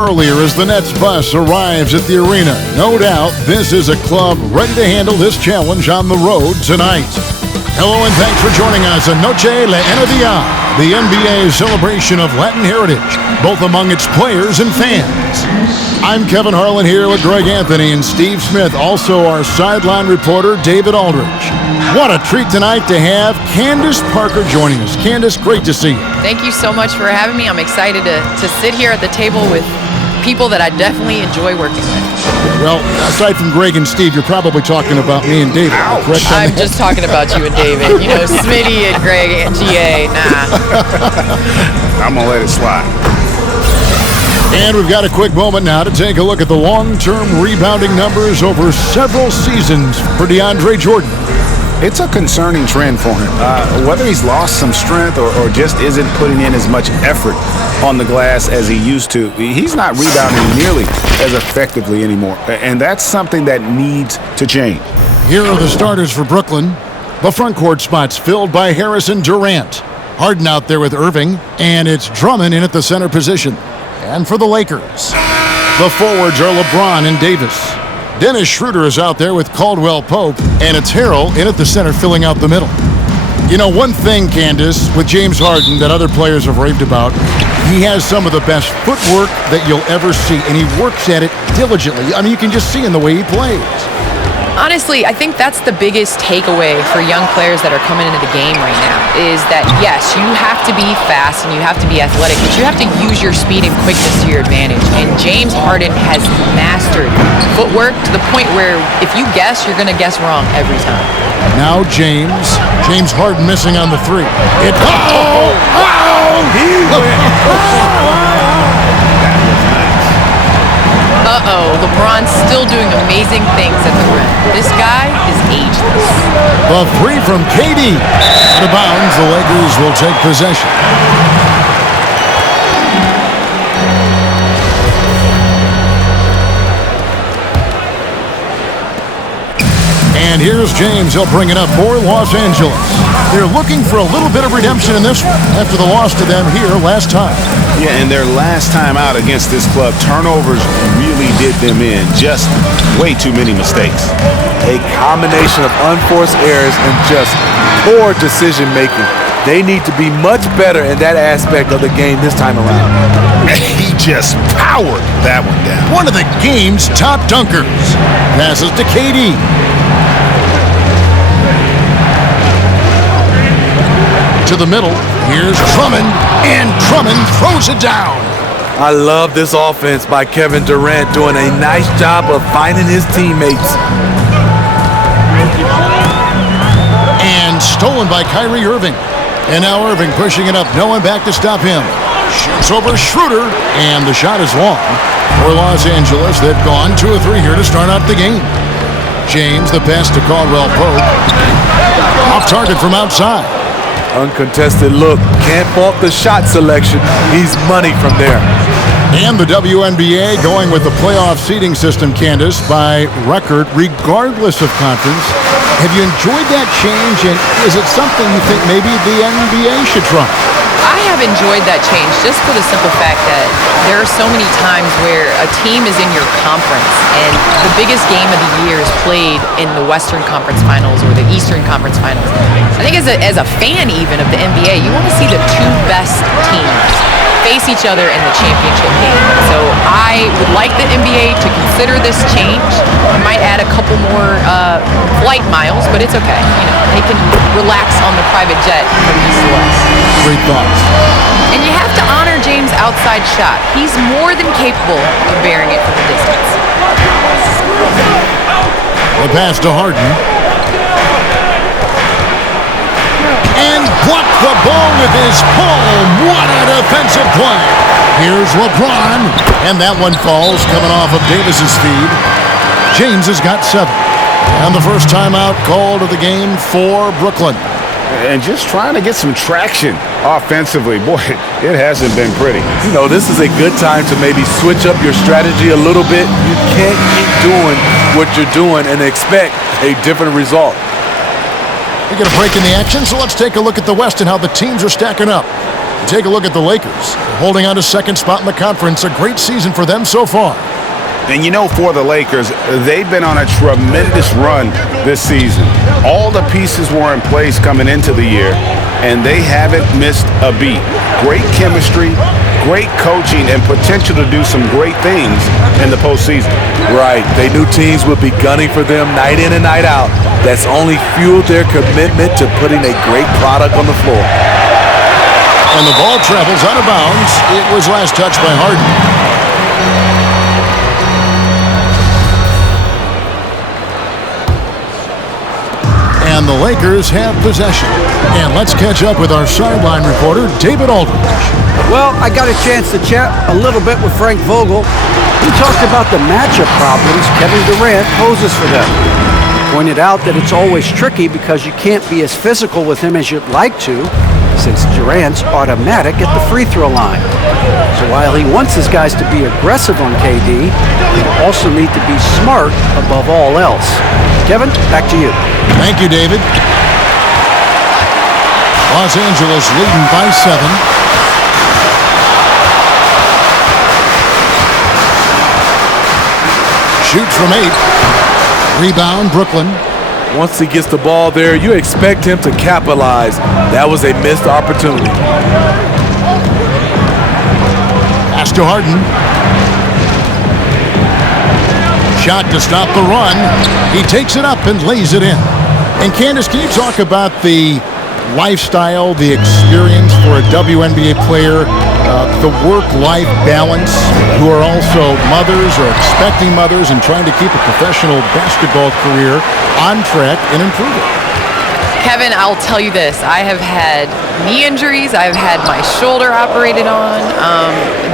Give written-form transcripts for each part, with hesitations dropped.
Earlier as the Nets bus arrives at the arena. No doubt this is a club ready to handle this challenge on the road tonight. Hello and thanks for joining us on Noche La NBA, the NBA's celebration of Latin heritage, both among its players and fans. I'm Kevin Harlan here with Greg Anthony and Steve Smith, also our sideline reporter David Aldridge. What a treat tonight to have Candace Parker joining us. Candace, great to see you. Thank you so much for having me. I'm excited to sit here at the table with people that I definitely enjoy working with. Well, aside from Greg and Steve, you're probably talking about me and David. Correct? I'm just talking about you and David. You know, Smitty and Greg and GA, nah. I'm going to let it slide. And we've got a quick moment now to take a look at the long-term rebounding numbers over several seasons for DeAndre Jordan. It's a concerning trend for him. Whether he's lost some strength or just isn't putting in as much effort on the glass as he used to, he's not rebounding nearly as effectively anymore. And that's something that needs to change. Here are the starters for Brooklyn. The front court spots filled by Harrison Durant. Harden out there with Irving, and it's Drummond in at the center position. And for the Lakers, the forwards are LeBron and Davis. Dennis Schroeder is out there with Caldwell Pope, and it's Harrell in at the center filling out the middle. You know, one thing, Candace, with James Harden that other players have raved about, he has some of the best footwork that you'll ever see, and he works at it diligently. I mean, you can just see in the way he plays. Honestly, I think that's the biggest takeaway for young players that are coming into the game right now is that, yes, you have to be fast and you have to be athletic, but you have to use your speed and quickness to your advantage. And James Harden has mastered footwork to the point where if you guess, you're going to guess wrong every time. Now James Harden missing on the three. He went. Uh-oh, LeBron's still doing amazing things at the rim. This guy is ageless. The three from KD. Out of bounds, the Lakers will take possession. And here's James. He'll bring it up for Los Angeles. They're looking for a little bit of redemption in this one after the loss to them here last time. Yeah, and their last time out against this club, turnovers really did them in. Just way too many mistakes. A combination of unforced errors and just poor decision-making. They need to be much better in that aspect of the game this time around. He just powered that one down. One of the game's top dunkers. Passes to KD. To the middle, here's Drummond, and Drummond throws it down. I love this offense by Kevin Durant doing a nice job of finding his teammates. And stolen by Kyrie Irving. And now Irving pushing it up, no one back to stop him. Shoots over Schroeder, and the shot is long. For Los Angeles, they've gone 2 or 3 here to start out the game. James, the pass to Caldwell Pope. Off target from outside. Uncontested look. Can't fault the shot selection. He's money from there. And the WNBA going with the playoff seeding system, Candace, by record, regardless of conference. Have you enjoyed that change, and is it something you think maybe the NBA should try? I have enjoyed that change just for the simple fact that there are so many times where a team is in your conference and the biggest game of the year is played in the Western Conference Finals or the Eastern Conference Finals. I think as a fan even of the NBA, you want to see the 2 best teams face each other in the championship game. So I would like the NBA to consider this change. I might add a couple more flight miles, but it's okay. You know, they can relax on the private jet from east to west. Great thoughts. And you have to honor James' outside shot. He's more than capable of bearing it from the distance. The pass to Harden. And blocked the ball with his palm. What a defensive play. Here's LeBron. And that one falls coming off of Davis's feed. James has got 7. And the first timeout called of the game for Brooklyn. And just trying to get some traction offensively. Boy, it hasn't been pretty. You know, this is a good time to maybe switch up your strategy a little bit. You can't keep doing what you're doing and expect a different result. We get a break in the action, so let's take a look at the West and how the teams are stacking up. Take a look at the Lakers, holding on to second spot in the conference. A great season for them so far. And you know, for the Lakers, they've been on a tremendous run this season. All the pieces were in place coming into the year, and they haven't missed a beat. Great chemistry, great coaching, and potential to do some great things in the postseason. Right. They knew teams would be gunning for them night in and night out. That's only fueled their commitment to putting a great product on the floor. And the ball travels out of bounds. It was last touched by Harden. And the Lakers have possession. And let's catch up with our sideline reporter, David Aldridge. Well, I got a chance to chat a little bit with Frank Vogel. He talked about the matchup problems Kevin Durant poses for them. He pointed out that it's always tricky because you can't be as physical with him as you'd like to, since Durant's automatic at the free throw line. So while he wants his guys to be aggressive on KD, they also need to be smart above all else. Kevin, back to you. Thank you, David. Los Angeles leading by 7. Shoots from 8. Rebound, Brooklyn. Once he gets the ball there, you expect him to capitalize. That was a missed opportunity. Pass to Harden. Shot to stop the run. He takes it up and lays it in. And Candace, can you talk about the lifestyle, the experience for a WNBA player, the work-life balance, who are also mothers or expecting mothers and trying to keep a professional basketball career on track and improving? Kevin, I'll tell you this. I have had knee injuries. I've had my shoulder operated on.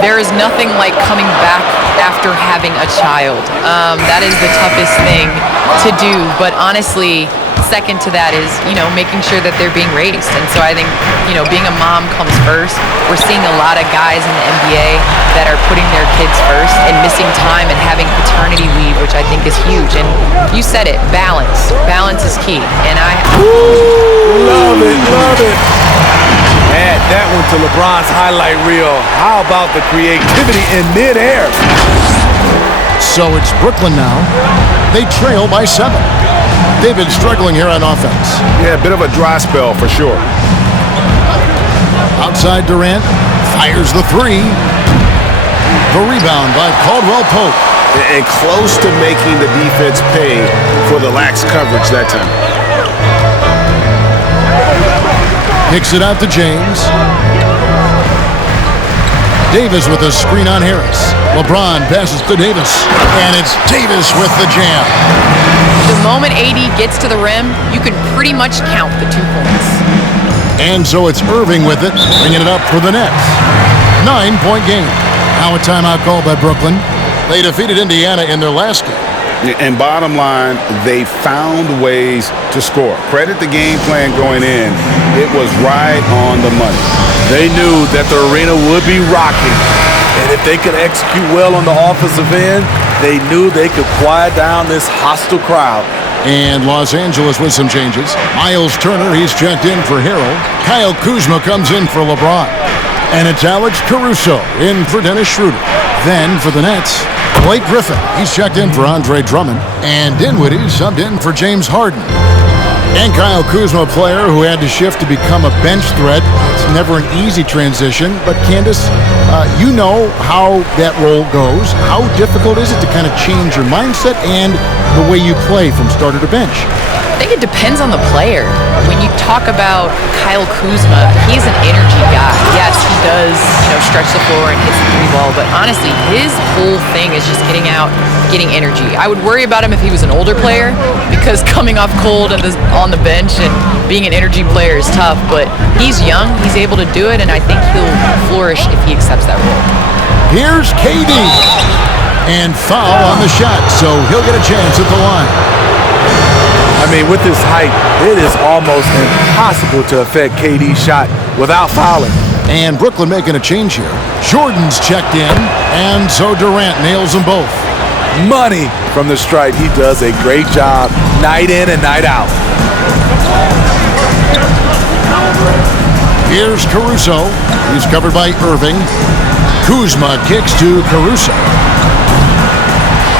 There is nothing like coming back after having a child. That is the toughest thing to do. But honestly, second to that is, making sure that they're being raised. And so I think, being a mom comes first. We're seeing a lot of guys in the NBA that are putting their kids first and missing time and having paternity leave, which I think is huge. And you said it, balance. Balance is key. And Love it, love it. Add that one to LeBron's highlight reel. How about the creativity in midair? So it's Brooklyn now. They trail by 7. They've been struggling here on offense. Yeah, a bit of a dry spell for sure. Outside Durant, fires the 3. The rebound by Caldwell Pope. And close to making the defense pay for the lax coverage that time. Kicks it out to James. Davis with a screen on Harris. LeBron passes to Davis. And it's Davis with the jam. the moment AD gets to the rim, you can pretty much count the 2 points. And so it's Irving with it, bringing it up for the Nets. 9-point game. Now a timeout called by Brooklyn. They defeated Indiana in their last game. And bottom line, they found ways to score. Credit the game plan going in. It was right on the money. They knew that the arena would be rocking. And if they could execute well on the offensive end, they knew they could quiet down this hostile crowd. And Los Angeles with some changes. Myles Turner, he's checked in for Harold. Kyle Kuzma comes in for LeBron. And it's Alex Caruso in for Dennis Schroeder. Then for the Nets, Blake Griffin, he's checked in for Andre Drummond. And Dinwiddie subbed in for James Harden. And Kyle Kuzma, a player who had to shift to become a bench threat. It's never an easy transition, but Candace, you know how that role goes. How difficult is it to kind of change your mindset and the way you play from starter to bench? I think it depends on the player. When you talk about Kyle Kuzma, he's an energy guy. Yes, he does, stretch the floor and hits the 3-ball, but honestly, his whole thing is just getting out, getting energy. I would worry about him if he was an older player, because coming off cold and on the bench and being an energy player is tough, but he's young, he's able to do it, and I think he'll flourish if he accepts that role. Here's KD. And foul on the shot, so he'll get a chance at the line. I mean, with his height, it is almost impossible to affect KD's shot without fouling. And Brooklyn making a change here. Jordan's checked in, and so Durant nails them both. Money from the stripe. He does a great job night in and night out. Here's Caruso. He's covered by Irving. Kuzma kicks to Caruso.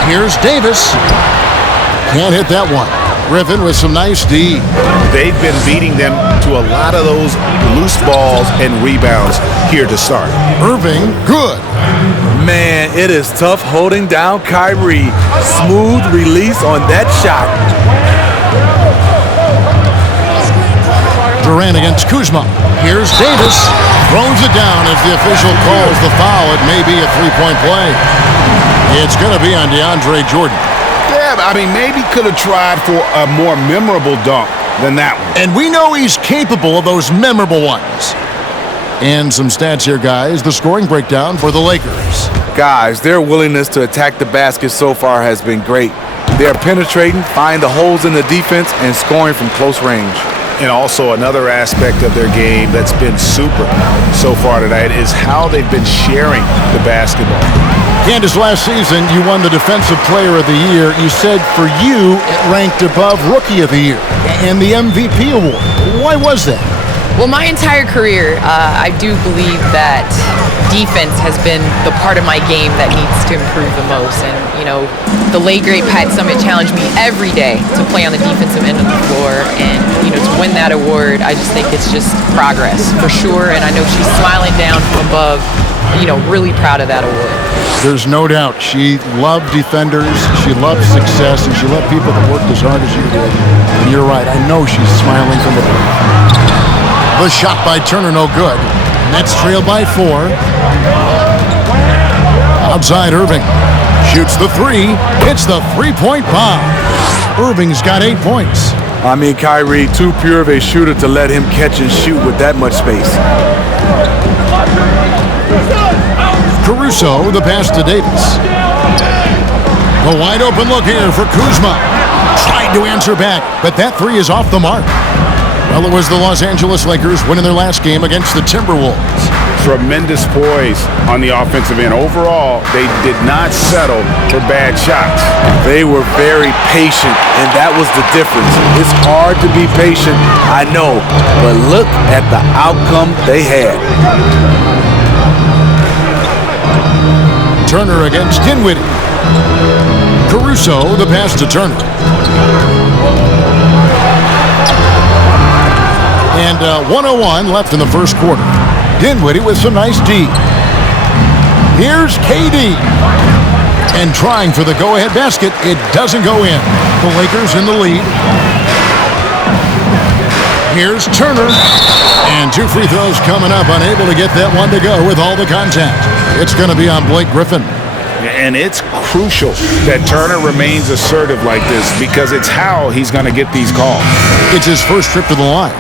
Here's Davis. Can't hit that one. Griffin with some nice D. They've been beating them to a lot of those loose balls and rebounds here to start. Irving, good. Man, it is tough holding down Kyrie. Smooth release on that shot. Durant against Kuzma. Here's Davis. Throws it down as the official calls the foul. It may be a three-point play. It's going to be on DeAndre Jordan. Yeah, I mean, maybe could have tried for a more memorable dunk than that one. And we know he's capable of those memorable ones. And some stats here, guys. The scoring breakdown for the Lakers. Guys, their willingness to attack the basket so far has been great. They're penetrating, finding the holes in the defense, and scoring from close range. And also another aspect of their game that's been super so far tonight is how they've been sharing the basketball. Candace, last season you won the Defensive Player of the Year. You said for you it ranked above Rookie of the Year and the MVP award. Why was that? Well, my entire career, I do believe that defense has been the part of my game that needs to improve the most. And, the late great Pat Summitt challenged me every day to play on the defensive end of the floor. And, to win that award, I just think it's just progress for sure. And I know she's smiling down from above, really proud of that award. There's no doubt she loved defenders, she loved success, and she loved people that worked as hard as you did. And you're right, I know she's smiling from above. The shot by Turner, no good. Nets trail by 4. Outside Irving. Shoots the 3. Hits the three-point bomb. Irving's got 8 points. I mean, Kyrie, too pure of a shooter to let him catch and shoot with that much space. Caruso, the pass to Davis. A wide open look here for Kuzma. Tried to answer back, but that 3 is off the mark. Well, it was the Los Angeles Lakers winning their last game against the Timberwolves. Tremendous poise on the offensive end. Overall, they did not settle for bad shots. They were very patient, and that was the difference. It's hard to be patient, I know, but look at the outcome they had. Turner against Dinwiddie. Caruso, the pass to Turner. And 1:01 left in the first quarter. Dinwiddie with some nice D. Here's KD. And trying for the go-ahead basket. It doesn't go in. The Lakers in the lead. Here's Turner. And 2 free throws coming up. Unable to get that one to go with all the contact. It's going to be on Blake Griffin. And it's crucial that Turner remains assertive like this because it's how he's going to get these calls. It's his first trip to the line.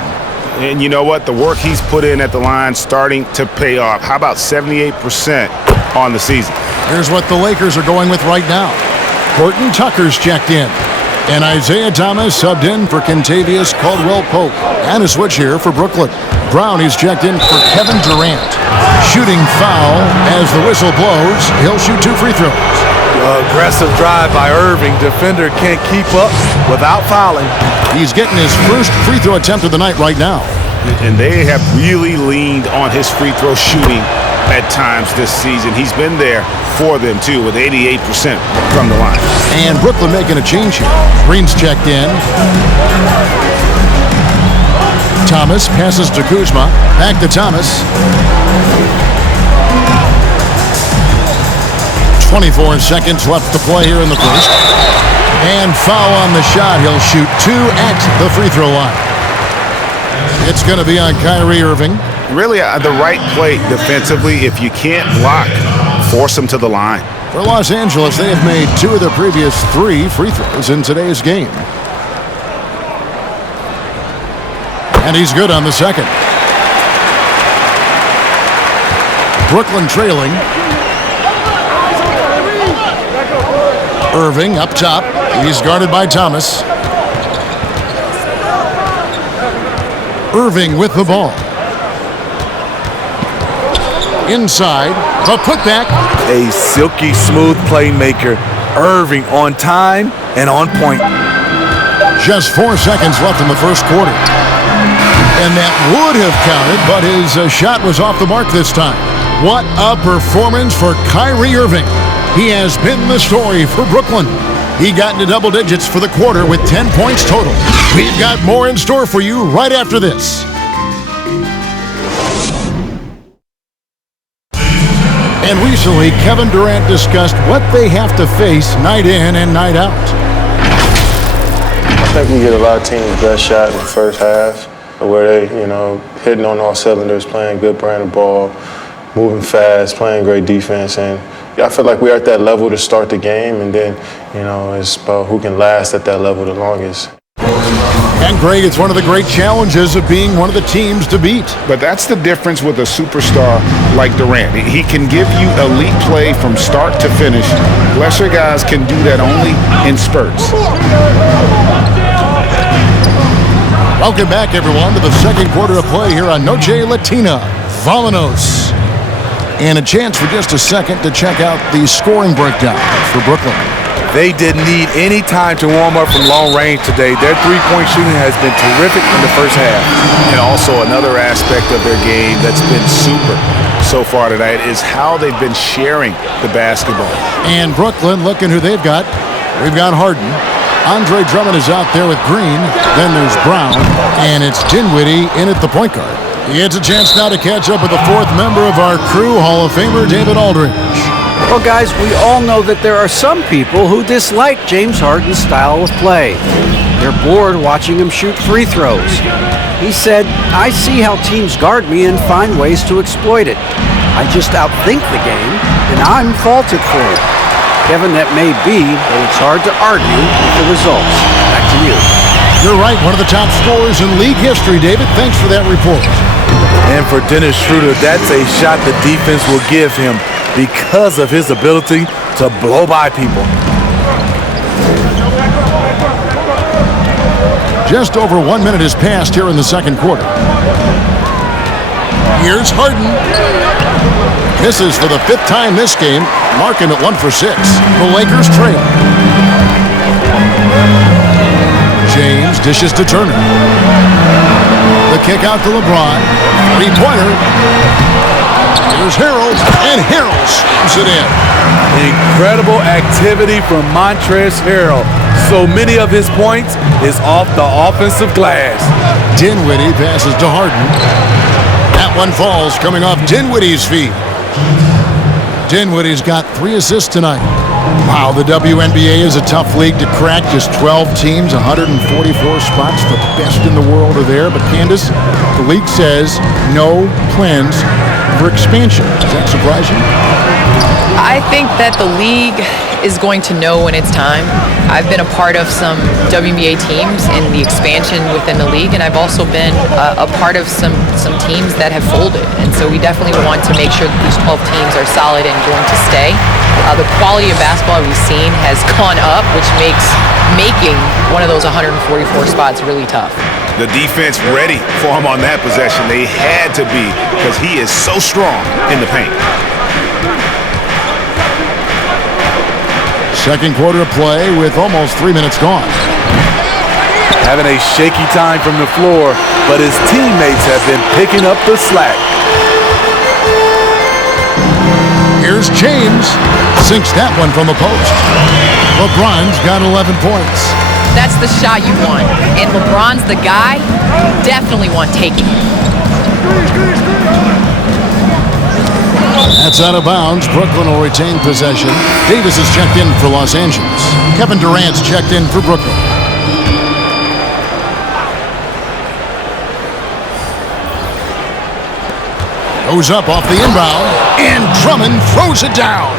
And you know what? The work he's put in at the line starting to pay off. How about 78% on the season? Here's what the Lakers are going with right now. Horton Tucker's checked in. And Isaiah Thomas subbed in for Kentavious Caldwell-Pope. And a switch here for Brooklyn. Brownie's checked in for Kevin Durant. Shooting foul as the whistle blows. He'll shoot 2 free throws. Aggressive drive by Irving. Defender can't keep up without fouling. He's getting his first free throw attempt of the night right now. And they have really leaned on his free throw shooting at times this season. He's been there for them, too, with 88% from the line. And Brooklyn making a change here. Green's checked in. Thomas passes to Kuzma. Back to Thomas. 24 seconds left to play here in the first. And foul on the shot. He'll shoot 2 at the free throw line. It's going to be on Kyrie Irving. Really the right play defensively. If you can't block, force him to the line. For Los Angeles, they have made 2 of their previous 3 free throws in today's game. And he's good on the second. Brooklyn trailing. Irving up top. He's guarded by Thomas. Irving with the ball. Inside, the putback. A silky smooth playmaker. Irving on time and on point. Just 4 seconds left in the first quarter. And that would have counted, but his shot was off the mark this time. What a performance for Kyrie Irving. He has been the story for Brooklyn. He got into double digits for the quarter with 10 points total. We've got more in store for you right after this. And recently, Kevin Durant discussed what they have to face night in and night out. I think we get a lot of teams' best shot in the first half, where they, hitting on all cylinders, playing good brand of ball, moving fast, playing great defense. And I feel like we're at that level to start the game, and then, it's about who can last at that level the longest. And Greg, it's one of the great challenges of being one of the teams to beat. But that's the difference with a superstar like Durant. He can give you elite play from start to finish. Lesser guys can do that only in spurts. Welcome back, everyone, to the second quarter of play here on Noche Latina. Vámonos. And a chance for just a second to check out the scoring breakdown for Brooklyn. They didn't need any time to warm up from long range today. Their three-point shooting has been terrific in the first half. And also another aspect of their game that's been super so far tonight is how they've been sharing the basketball. And Brooklyn, looking who they've got. We've got Harden. Andre Drummond is out there with Green. Then there's Brown. And it's Dinwiddie in at the point guard. He gets a chance now to catch up with the fourth member of our crew, Hall of Famer David Aldridge. Well, guys, we all know that there are some people who dislike James Harden's style of play. They're bored watching him shoot free throws. He said, "I see how teams guard me and find ways to exploit it. I just outthink the game, and I'm faulted for it." Kevin, that may be, but it's hard to argue with the results. Back to you. You're right, one of the top scorers in league history, David. Thanks for that report. And for Dennis Schroeder, that's a shot the defense will give him because of his ability to blow by people. Just over 1 minute has passed here in the second quarter. Here's Harden. Misses for the fifth time this game, marking it 1 for 6. The Lakers trail. James dishes to Turner. The kick out to LeBron. Three-pointer. Here's Harold, and Harold slams it in. Incredible activity from Montrezl Harrell. So many of his points is off the offensive glass. Dinwiddie passes to Harden. That one falls coming off Dinwiddie's feet. Dinwiddie's got 3 assists tonight. Wow, the WNBA is a tough league to crack. Just 12 teams, 144 spots. The best in the world are there. But Candace, the league says no plans for expansion. Does that surprise you? I think that the league is going to know when it's time. I've been a part of some WNBA teams in the expansion within the league, and I've also been a part of some teams that have folded. And so we definitely want to make sure that these 12 teams are solid and going to stay. The quality of basketball we've seen has gone up, which makes making one of those 144 spots really tough. The defense ready for him on that possession. They had to be because he is so strong in the paint. Second quarter of play with almost 3 minutes gone. Having a shaky time from the floor, but his teammates have been picking up the slack. Here's James. Sinks that one from the post. LeBron's got 11 points. That's the shot you want. And LeBron's the guy you definitely want taking it. That's out of bounds. Brooklyn will retain possession. Davis is checked in for Los Angeles. Kevin Durant's checked in for Brooklyn. Goes up off the inbound, and Drummond throws it down.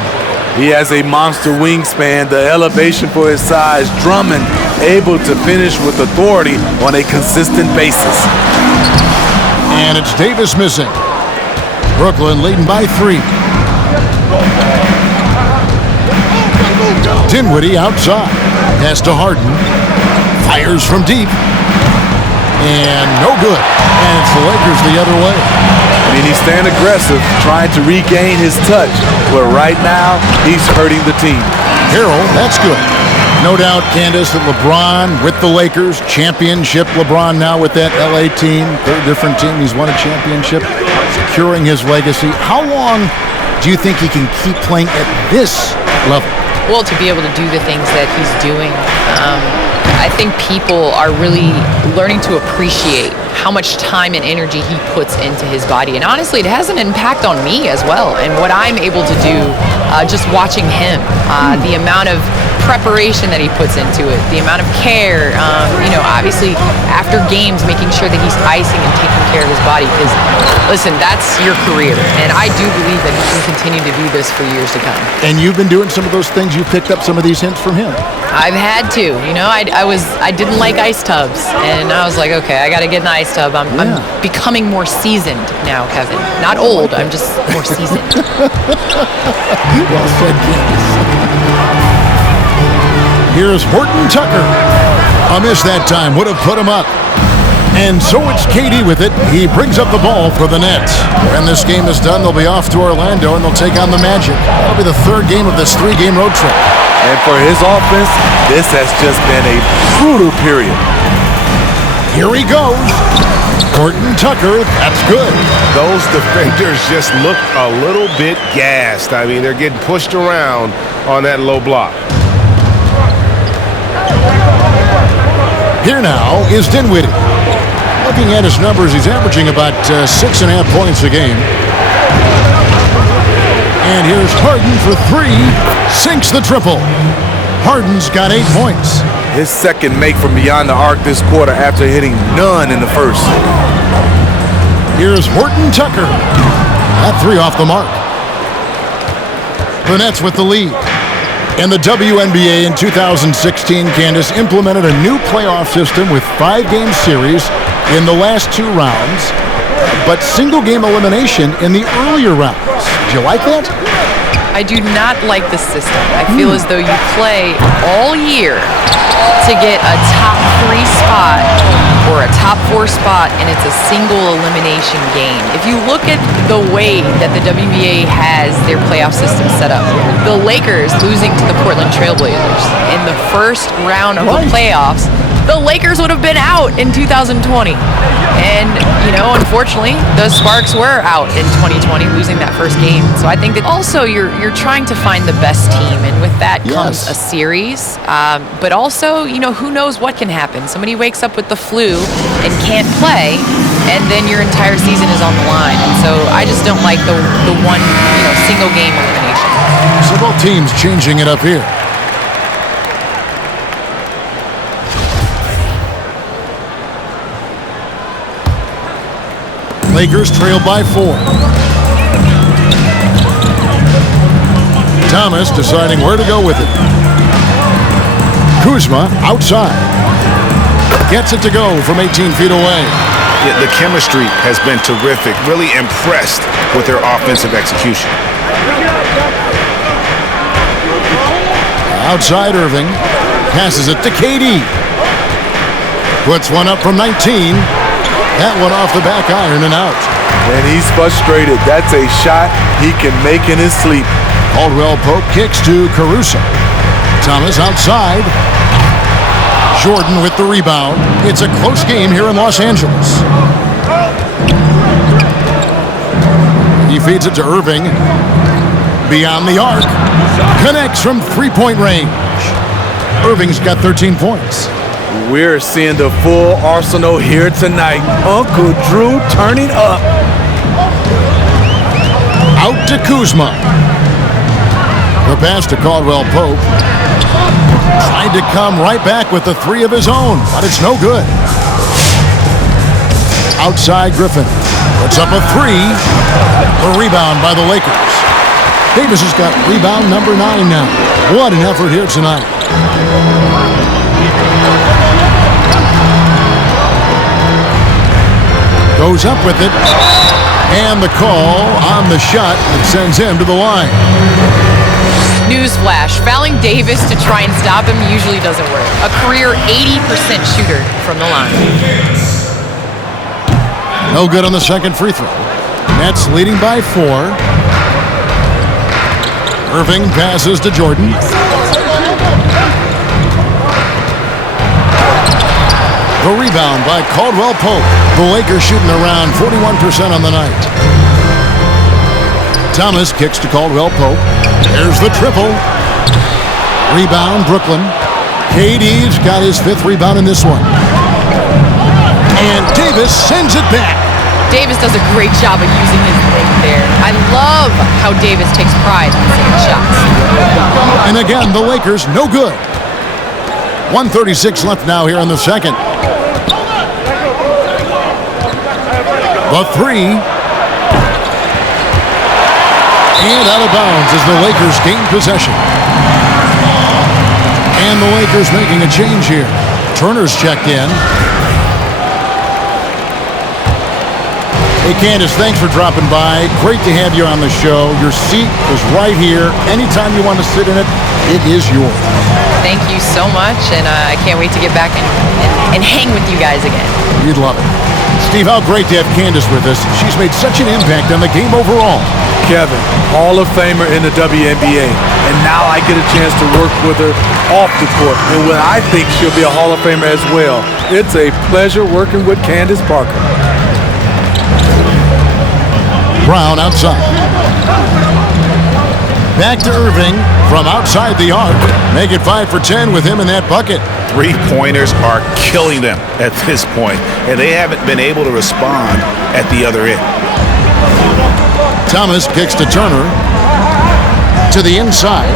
He has a monster wingspan, the elevation for his size. Drummond able to finish with authority on a consistent basis. And it's Davis missing. Brooklyn leading by 3. Dinwiddie outside. Pass to Harden. Fires from deep. And no good. And it's the Lakers the other way. I mean, he's staying aggressive, trying to regain his touch. But right now, he's hurting the team. Harold, that's good. No doubt, Candace, that LeBron with the Lakers, championship LeBron now with that LA team, third different team. He's won a championship, securing his legacy. How long do you think he can keep playing at this level? Well, to be able to do the things that he's doing, I think people are really learning to appreciate how much time and energy he puts into his body. And honestly, it has an impact on me as well and what I'm able to do just watching him. The amount of preparation that he puts into it, the amount of care, obviously after games, making sure that he's icing and taking care of his body. Because, listen, that's your career. And I do believe that he can continue to do this for years to come. And you've been doing some of those things. You picked up some of these hints from him. I've had to. I didn't like ice tubs. And I was like, okay, I got to get an ice tub. I'm becoming more seasoned now, Kevin. Not old, I'm just more seasoned. Well said, Candace. Here's Horton Tucker. A miss that time would have put him up. And so it's KD with it. He brings up the ball for the Nets. When this game is done, they'll be off to Orlando, and they'll take on the Magic. That'll be the third game of this 3-game road trip. And for his offense, this has just been a brutal period. Here he goes. Horton Tucker, that's good. Those defenders just look a little bit gassed. I mean, they're getting pushed around on that low block. Here now is Dinwiddie. Looking at his numbers, he's averaging about 6.5 points a game. And here's Harden for 3. Sinks the triple. Harden's got 8 points. His second make from beyond the arc this quarter after hitting none in the first. Here's Horton Tucker. That 3 off the mark. The Nets with the lead. And the WNBA in 2016, Candace, implemented a new playoff system with 5-game series in the last 2 rounds, but single-game elimination in the earlier rounds. Do you like that? I do not like the system. I feel as though you play all year to get a top 3 spot or a top 4 spot, and it's a single elimination game. If you look at the way that the WNBA has their playoff system set up, the Lakers losing to the Portland Trailblazers in the first round of the playoffs, the Lakers would have been out in 2020. And, unfortunately, the Sparks were out in 2020, losing that first game. So I think that also you're trying to find the best team, and with that comes a series. But also, who knows what can happen. Somebody wakes up with the flu and can't play, and then your entire season is on the line. And so I just don't like the one, single game elimination. So both teams changing it up here. Lakers trail by 4. Thomas deciding where to go with it. Kuzma outside. Gets it to go from 18 feet away. Yeah, the chemistry has been terrific. Really impressed with their offensive execution. Outside Irving. Passes it to KD. Puts one up from 19. That one off the back iron and out. And he's frustrated. That's a shot he can make in his sleep. Caldwell Pope kicks to Caruso. Thomas outside. Jordan with the rebound. It's a close game here in Los Angeles. He feeds it to Irving. Beyond the arc. Connects from 3-point range. Irving's got 13 points. We're seeing the full arsenal here tonight. Uncle Drew turning up. Out to Kuzma. The pass to Caldwell Pope. Tried to come right back with the 3 of his own, but it's no good. Outside Griffin. Puts up a 3. A rebound by the Lakers. Davis has got rebound number 9 now. What an effort here tonight. Goes up with it. And the call on the shot that sends him to the line. Newsflash, fouling Davis to try and stop him usually doesn't work. A career 80% shooter from the line. No good on the second free throw. Nets leading by 4. Irving passes to Jordan. rebound by Caldwell Pope. The Lakers shooting around 41% on the night. Thomas kicks to Caldwell Pope. There's the triple. Rebound, Brooklyn. KD's got his 5th rebound in this one. And Davis sends it back. Davis does a great job of using his length there. I love how Davis takes pride in his shots. And again, the Lakers no good. 1:36 left now here in the second. The three. And out of bounds as the Lakers gain possession. And the Lakers making a change here. Turner's checked in. Hey, Candace, thanks for dropping by. Great to have you on the show. Your seat is right here. Anytime you want to sit in it, it is yours. Thank you so much, and I can't wait to get back and hang with you guys again. You'd love it. Steve, how great to have Candace with us. She's made such an impact on the game overall. Kevin, Hall of Famer in the WNBA, and now I get a chance to work with her off the court, and when I think she'll be a Hall of Famer as well. It's a pleasure working with Candace Parker. Brown outside. Back to Irving from outside the arc. Make it 5 for 10 with him in that bucket. Three-pointers are killing them at this point, and they haven't been able to respond at the other end. Thomas kicks to Turner. To the inside.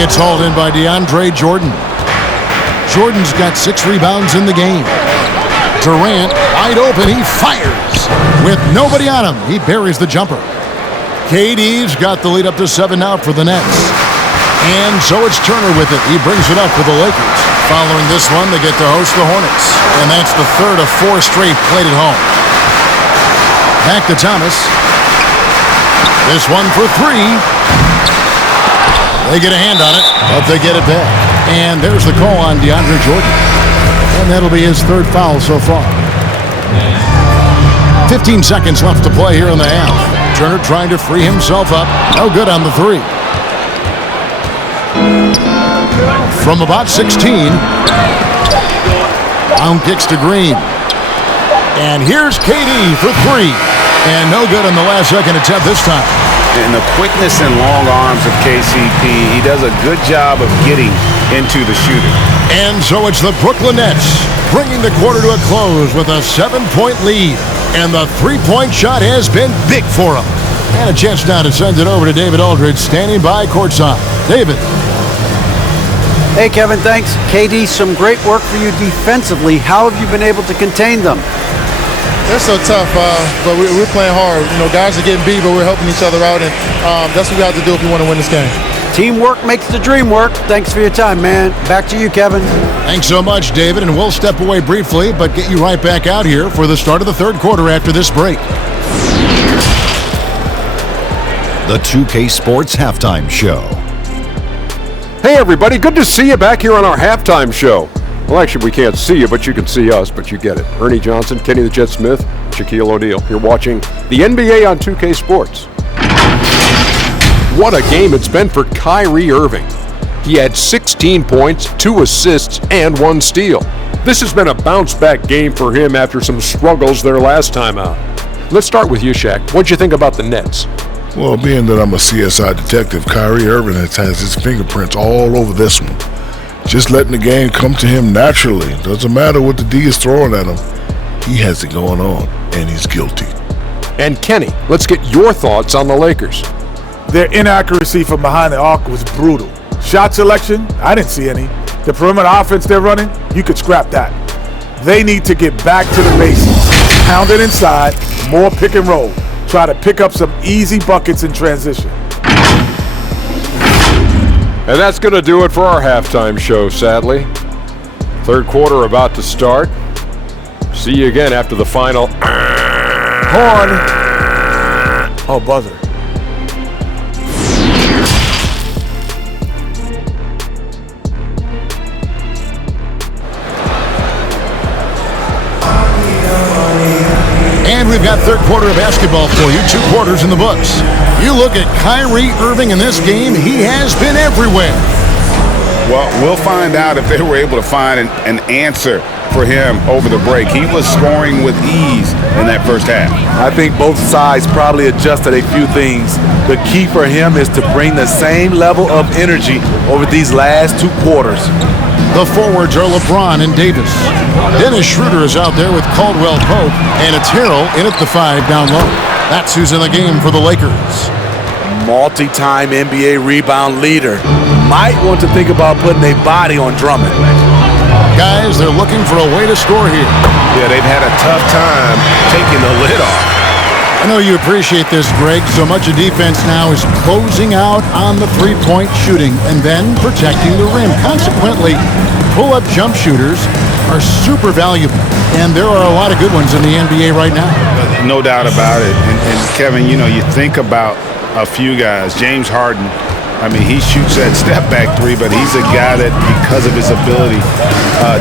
It's hauled in by DeAndre Jordan. Jordan's got 6 rebounds in the game. Durant, wide open, he fires. With nobody on him, he buries the jumper. KD's got the lead up to 7 now for the Nets. And so it's Turner with it. He brings it up for the Lakers. Following this one, they get to host the Hornets. And that's the 3rd of 4 straight played at home. Back to Thomas. This one for 3. They get a hand on it, but they get it back. And there's the call on DeAndre Jordan. And that'll be his 3rd foul so far. 15 seconds left to play here in the half. Turner trying to free himself up. No good on the 3. From about 16. Brown kicks to Green. And here's KD for 3. And no good on the last second attempt this time. And the quickness and long arms of KCP, he does a good job of getting into the shooter. And so it's the Brooklyn Nets bringing the quarter to a close with a 7-point lead. And the 3-point shot has been big for him. And a chance now to send it over to David Aldridge, standing by courtside. David. Hey, Kevin, thanks. KD, some great work for you defensively. How have you been able to contain them? They're so tough, but we're playing hard. You know, guys are getting beat, but we're helping each other out, and that's what we have to do if we want to win this game. Teamwork makes the dream work. Thanks for your time, man. Back to you, Kevin. Thanks so much, David, and we'll step away briefly, but get you right back out here for the start of the 3rd quarter after this break. The 2K Sports Halftime Show. Hey, everybody. Good to see you back here on our halftime show. Well, actually, we can't see you, but you can see us, but you get it. Ernie Johnson, Kenny the Jet Smith, Shaquille O'Neal. You're watching the NBA on 2K Sports. What a game it's been for Kyrie Irving. He had 16 points, 2 assists, and 1 steal. This has been a bounce-back game for him after some struggles their last time out. Let's start with you, Shaq. What'd you think about the Nets? Well, being that I'm a CSI detective, Kyrie Irving has his fingerprints all over this one. Just letting the game come to him naturally. Doesn't matter what the D is throwing at him. He has it going on, and he's guilty. And Kenny, let's get your thoughts on the Lakers. Their inaccuracy from behind the arc was brutal. Shot selection, I didn't see any. The perimeter offense they're running, you could scrap that. They need to get back to the basics. Pound it inside, more pick and roll. Try to pick up some easy buckets in transition. And that's going to do it for our halftime show, sadly. 3rd quarter about to start. See you again after the final. Horn. Oh, buzzer. And we've got 3rd quarter of basketball for you, 2 quarters in the books. You look at Kyrie Irving in this game, he has been everywhere. Well, we'll find out if they were able to find an answer for him over the break. He was scoring with ease in that first half. I think both sides probably adjusted a few things. The key for him is to bring the same level of energy over these last 2 quarters. The forwards are LeBron and Davis. Dennis Schroeder is out there with Caldwell Pope, and it's Harrell in at the 5 down low. That's who's in the game for the Lakers. Multi-time NBA rebound leader. Might want to think about putting a body on Drummond. Guys, they're looking for a way to score here. Yeah, they've had a tough time taking the lid off. I know you appreciate this, Greg. So much of defense now is closing out on the three-point shooting and then protecting the rim. Consequently, pull-up jump shooters are super valuable, and there are a lot of good ones in the NBA right now. No doubt about it. And Kevin, you know, you think about a few guys. James Harden, I mean, he shoots that step-back 3, but he's a guy that, because of his ability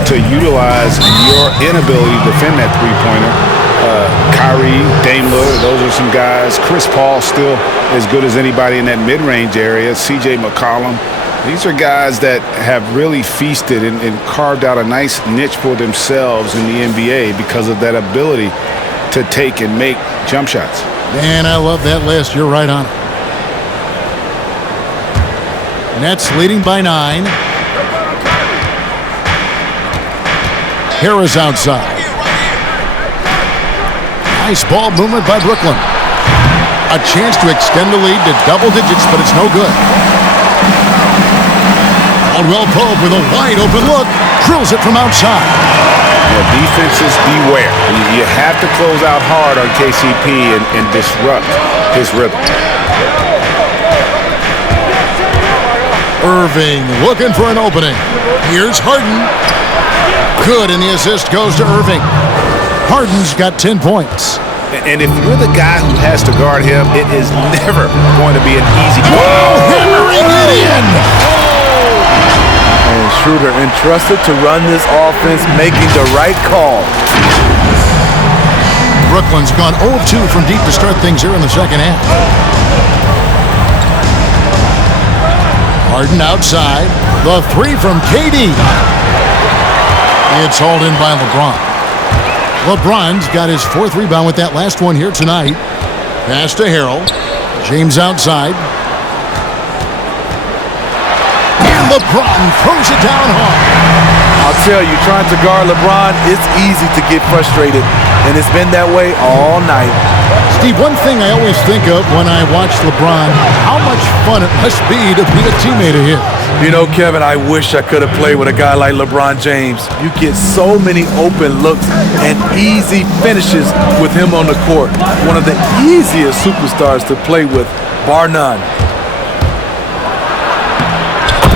to utilize your inability to defend that three-pointer, Kyrie, Dame Lillard, those are some guys. Chris Paul still as good as anybody in that mid-range area. C.J. McCollum. These are guys that have really feasted and carved out a nice niche for themselves in the NBA because of that ability to take and make jump shots. Man, I love that list. You're right on it. Nets leading by 9. Harris outside. Nice ball movement by Brooklyn. A chance to extend the lead to double digits, but it's no good. Caldwell Pope with a wide open look. Drills it from outside. Yeah, defenses beware. You have to close out hard on KCP and disrupt his rhythm. Irving looking for an opening. Here's Harden. Good, and the assist goes to Irving. Harden's got 10 points. And if you're the guy who has to guard him, it is never going to be an easy goal. Hammering it in. And Schroeder entrusted to run this offense, making the right call. Brooklyn's gone 0-2 from deep to start things here in the second half. Harden outside. The 3 from KD. It's hauled in by LeBron. LeBron's got his 4th rebound with that last one here tonight. Pass to Harrell. James outside. And LeBron throws it down hard. I'll tell you, trying to guard LeBron, it's easy to get frustrated. And it's been that way all night. Steve, one thing I always think of when I watch LeBron, how much fun it must be to be a teammate of his. You know, Kevin, I wish I could have played with a guy like LeBron James. You get so many open looks and easy finishes with him on the court. One of the easiest superstars to play with, bar none.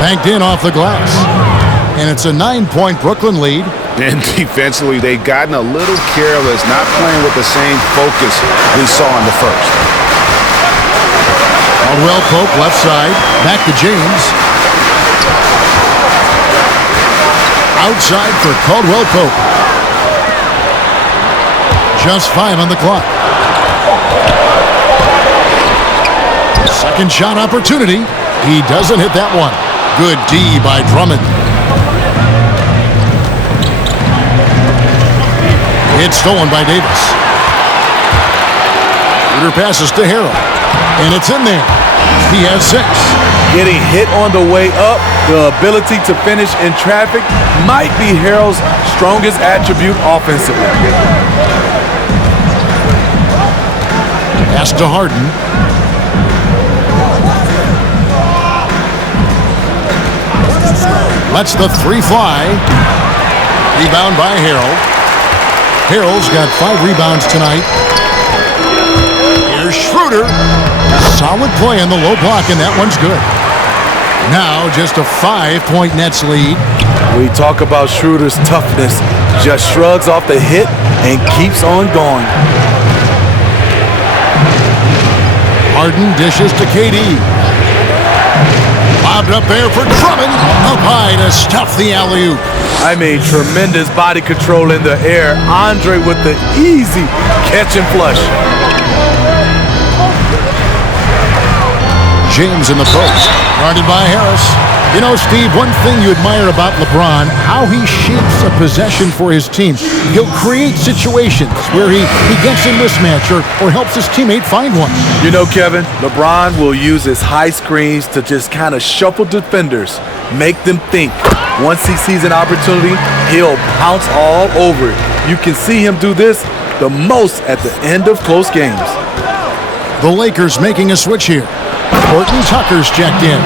Banked in off the glass. And it's a 9-point Brooklyn lead. And defensively, they've gotten a little careless, not playing with the same focus we saw in the first. Caldwell Pope left side. Back to James. Outside for Caldwell Pope. Just 5 on the clock. Second shot opportunity. He doesn't hit that one. Good D by Drummond. It's stolen by Davis. Shooter passes to Harrell. And it's in there. He has 6. Getting hit on the way up, the ability to finish in traffic might be Harrell's strongest attribute offensively. Pass to Harden. Lets the 3 fly. Rebound by Harrell. Harrell's got 5 rebounds tonight. Here's Schroeder. Solid play on the low block, and that one's good. Now just a 5-point Nets lead. We talk about Schroeder's toughness. Just shrugs off the hit and keeps on going. Harden dishes to KD. Lobbed up there for Drummond. Up high to stuff the alley-oop. I mean, tremendous body control in the air. Andre with the easy catch and flush. James in the post. Guarded by Harris. You know, Steve, one thing you admire about LeBron, how he shapes a possession for his team. He'll create situations where he gets a mismatch or helps his teammate find one. You know, Kevin, LeBron will use his high screens to just kind of shuffle defenders, make them think. Once he sees an opportunity, he'll pounce all over it. You can see him do this the most at the end of close games. The Lakers making a switch here. Horton Tucker's checked in.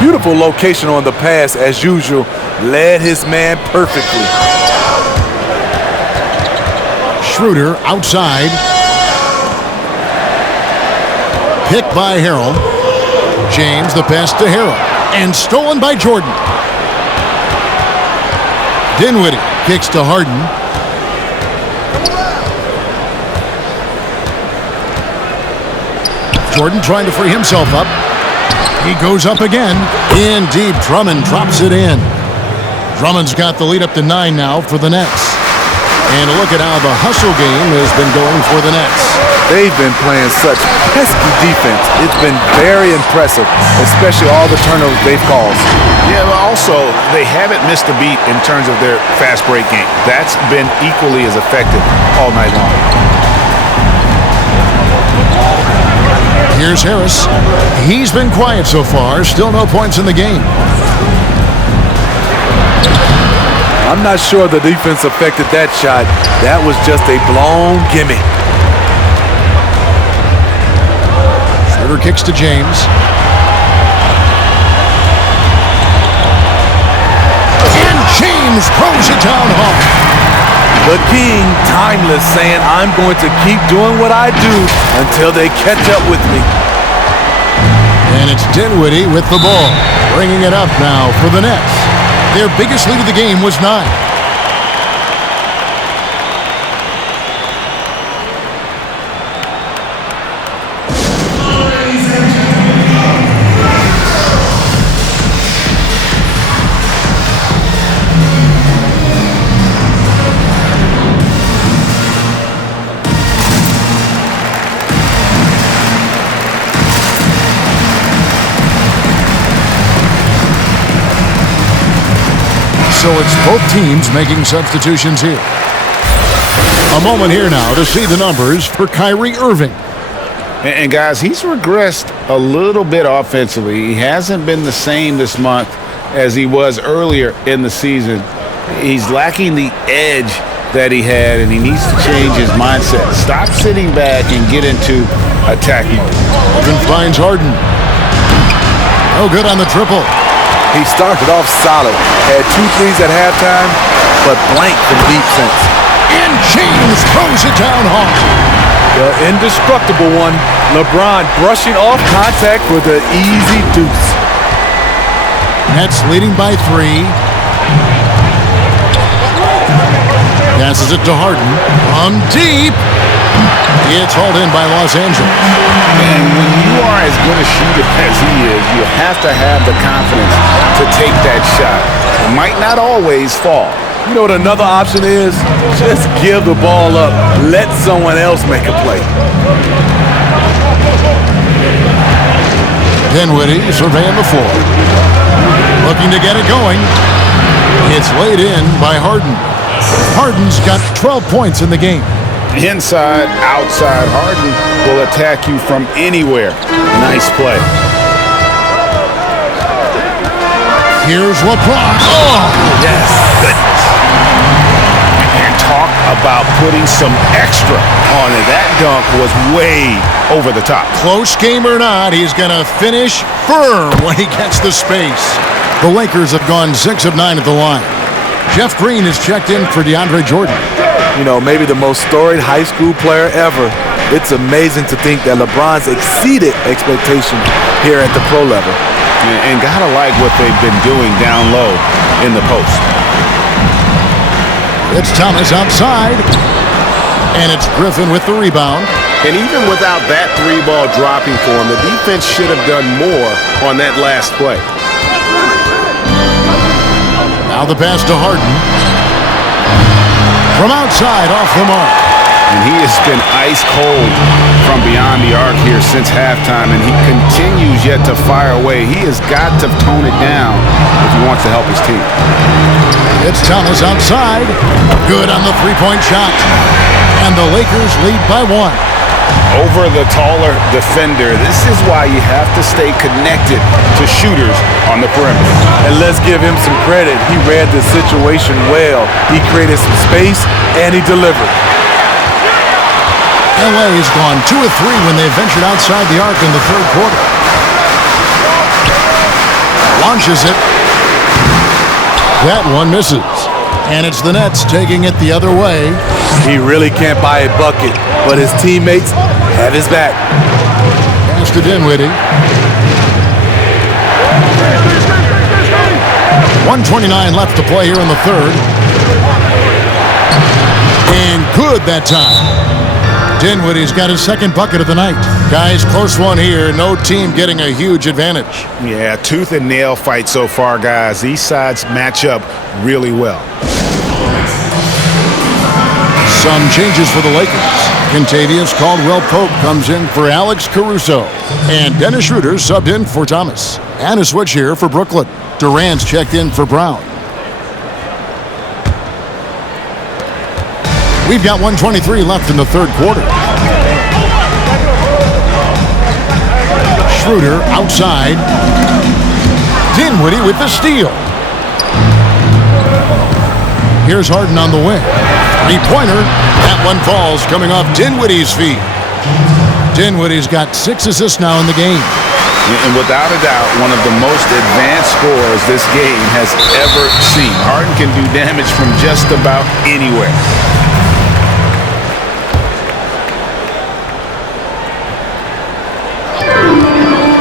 Beautiful location on the pass, as usual. Led his man perfectly. Schroeder outside. Picked by Harrell. James the pass to Harrell. And stolen by Jordan. Dinwiddie kicks to Harden. Jordan trying to free himself up. He goes up again. In deep, Drummond drops it in. Drummond's got the lead up to 9 now for the Nets. And look at how the hustle game has been going for the Nets. They've been playing such pesky defense. It's been very impressive, especially all the turnovers they've caused. Yeah, but also, they haven't missed a beat in terms of their fast break game. That's been equally as effective all night long. Here's Harris. He's been quiet so far. Still no points in the game. I'm not sure the defense affected that shot. That was just a blown gimme. Schroeder kicks to James. And James throws it down hard. The king, timeless, saying, I'm going to keep doing what I do until they catch up with me. And it's Dinwiddie with the ball, bringing it up now for the Nets. Their biggest lead of the game was 9. So it's both teams making substitutions here. A moment here now to see the numbers for Kyrie Irving. And guys, he's regressed a little bit offensively. He hasn't been the same this month as he was earlier in the season. He's lacking the edge that he had, and he needs to change his mindset. Stop sitting back and get into attack mode. Irving finds Harden. No good on the triple. He started off solid, had 2 threes at halftime, but blanked from deep since. And James throws it down hard. The indestructible one, LeBron brushing off contact for the easy deuce. Nets leading by 3. Passes it to Harden from deep. It's hauled in by Los Angeles. And when you are as good a shooter as he is, you have to have the confidence to take that shot. It might not always fall. You know what another option is? Just give the ball up. Let someone else make a play. Dinwiddie surveying the floor. Looking to get it going. It's laid in by Harden. Harden's got 12 points in the game. Inside, outside, Harden will attack you from anywhere. Nice play. Here's LeBron. Oh, yes. Goodness. And talk about putting some extra on it. That dunk was way over the top. Close game or not, he's going to finish firm when he gets the space. The Lakers have gone 6 of 9 at the line. Jeff Green is checked in for DeAndre Jordan. You know, maybe the most storied high school player ever. It's amazing to think that LeBron's exceeded expectations here at the pro level. And gotta like what they've been doing down low in the post. It's Thomas outside. And it's Griffin with the rebound. And even without that 3-ball dropping for him, the defense should have done more on that last play. Now the pass to Harden. From outside, off the mark. And he has been ice cold from beyond the arc here since halftime, and he continues yet to fire away. He has got to tone it down if he wants to help his team. It's Thomas outside. Good on the three-point shot. And the Lakers lead by 1. Over the taller defender. This is why you have to stay connected to shooters on the perimeter. And let's give him some credit. He read the situation well. He created some space, and he delivered. LA's gone 2 of 3 when they ventured outside the arc in the third quarter. Launches it. That one misses. And it's the Nets taking it the other way. He really can't buy a bucket, but his teammates have his back. Pass to Dinwiddie. 1:29 left to play here in the third. And good that time. Dinwiddie's got his second bucket of the night. Guys, close one here. No team getting a huge advantage. Yeah, tooth and nail fight so far, guys. These sides match up really well. Some changes for the Lakers. Kentavious Caldwell-Pope comes in for Alex Caruso. And Dennis Schroeder subbed in for Thomas. And a switch here for Brooklyn. Durant's checked in for Brown. We've got 1:23 left in the third quarter. Schroeder outside. Dinwiddie with the steal. Here's Harden on the wing. Three-pointer. That one falls coming off Dinwiddie's feet. Dinwiddie's got 6 assists now in the game. And without a doubt, one of the most advanced scorers this game has ever seen. Harden can do damage from just about anywhere.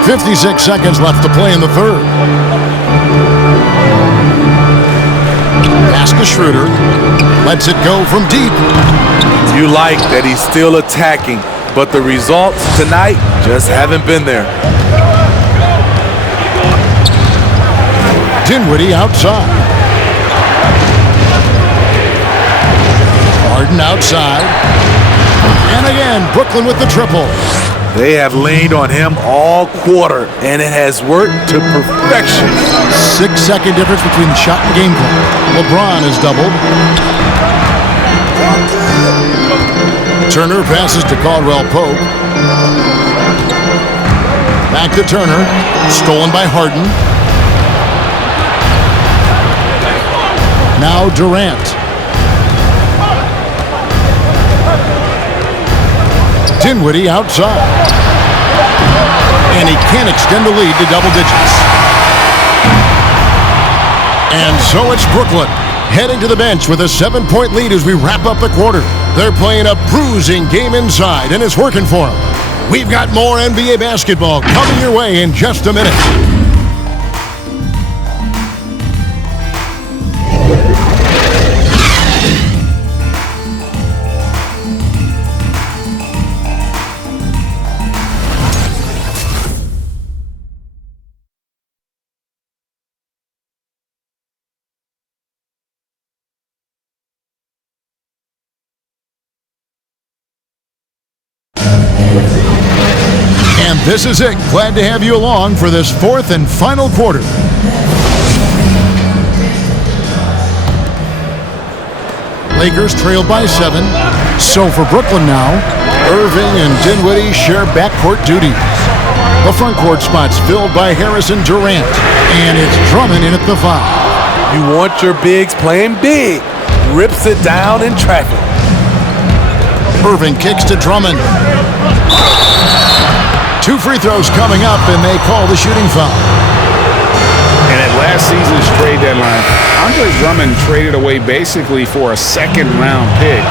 56 seconds left to play in the third. Pass to Schroeder. Lets it go from deep. You like that he's still attacking, but the results tonight just haven't been there. Dinwiddie outside. Harden outside. And again, Brooklyn with the triple. They have leaned on him all quarter, and it has worked to perfection. 6-second difference between the shot and game clock. LeBron is doubled. Turner passes to Caldwell-Pope. Back to Turner. Stolen by Harden. Now Durant. Dinwiddie outside. And he can't extend the lead to double digits. And so it's Brooklyn heading to the bench with a 7-point lead as we wrap up the quarter. They're playing a bruising game inside, and it's working for them. We've got more NBA basketball coming your way in just a minute. And this is it. Glad to have you along for this fourth and final quarter. Lakers trailed by 7. So for Brooklyn now, Irving and Dinwiddie share backcourt duties. The front court spot's filled by Harrison Durant. And it's Drummond in at the 5. You want your bigs playing big. Rips it down in traffic. Irving kicks to Drummond. 2 free throws coming up, and they call the shooting foul. And at last season's trade deadline, Andre Drummond traded away basically for a second-round pick.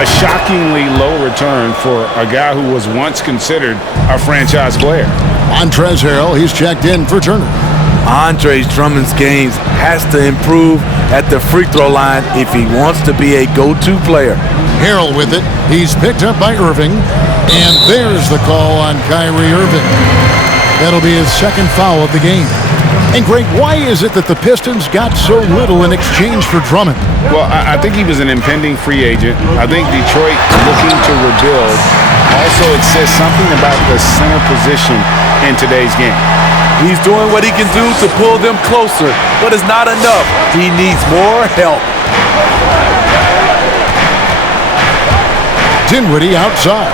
A shockingly low return for a guy who was once considered a franchise player. Montrezl Harrell, he's checked in for Turner. Andre Drummond's games has to improve at the free throw line if he wants to be a go-to player. Harrell with it. He's picked up by Irving. And there's the call on Kyrie Irving. That'll be his second foul of the game. And Greg, why is it that the Pistons got so little in exchange for Drummond? Well, I think he was an impending free agent. I think Detroit looking to rebuild. Also, it says something about the center position in today's game. He's doing what he can do to pull them closer, but it's not enough. He needs more help. Dinwiddie outside.